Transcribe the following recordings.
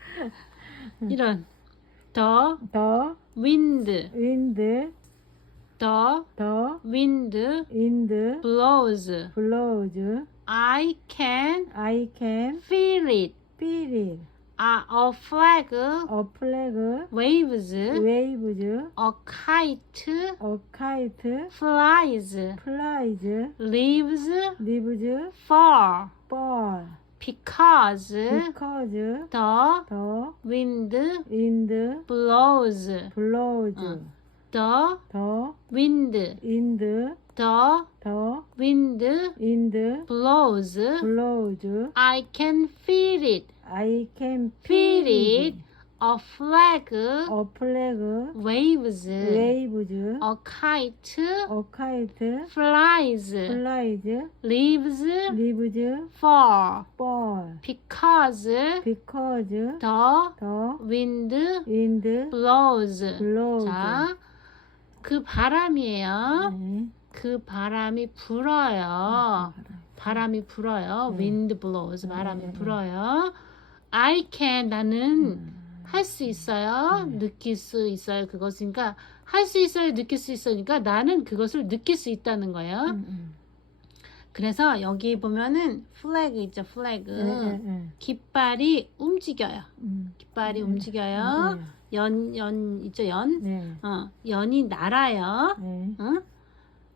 이런 the The wind wind, the the wind wind blows blows. I can I can feel it feel it. a, a flag A flag waves waves. a kite A kite flies flies. leaves Leaves fall fall. Because Because the the wind wind blows blows. 어. the The wind wind the the wind wind blows blows. I can feel it I can feel feel it a flag A flag waves waves. a kite A kite flies flies. leaves Leaves fall fall. because Because the the wind wind blows blows. 자, 그 바람이에요. 네. 그 바람이 불어요. 바람이 불어요. 네. wind blows. 바람이 네. 불어요. I can 나는 음. 할 수 있어요. 네. 느낄 수 있어요. 그것이니까 할 수 있어요. 느낄 수 있으니까 나는 그것을 느낄 수 있다는 거예요. 음, 음. 그래서 여기 보면은 flag 있죠. flag. 네, 네, 네. 깃발이 움직여요. 음. 깃발이 네. 움직여요. 네. 연, 연 있죠. 연. 네. 어, 연이 날아요. 네. 응?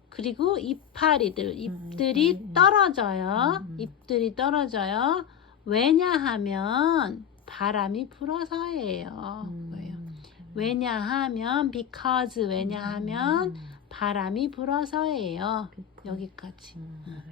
그리고 이파리들, 잎들이. 떨어져요. 음, 음. 잎들이 떨어져요. 왜냐하면 바람이 불어서예요. 음. 왜요? 왜냐하면 because 왜냐하면 음. 바람이 불어서예요. 그- 여기까지. 음.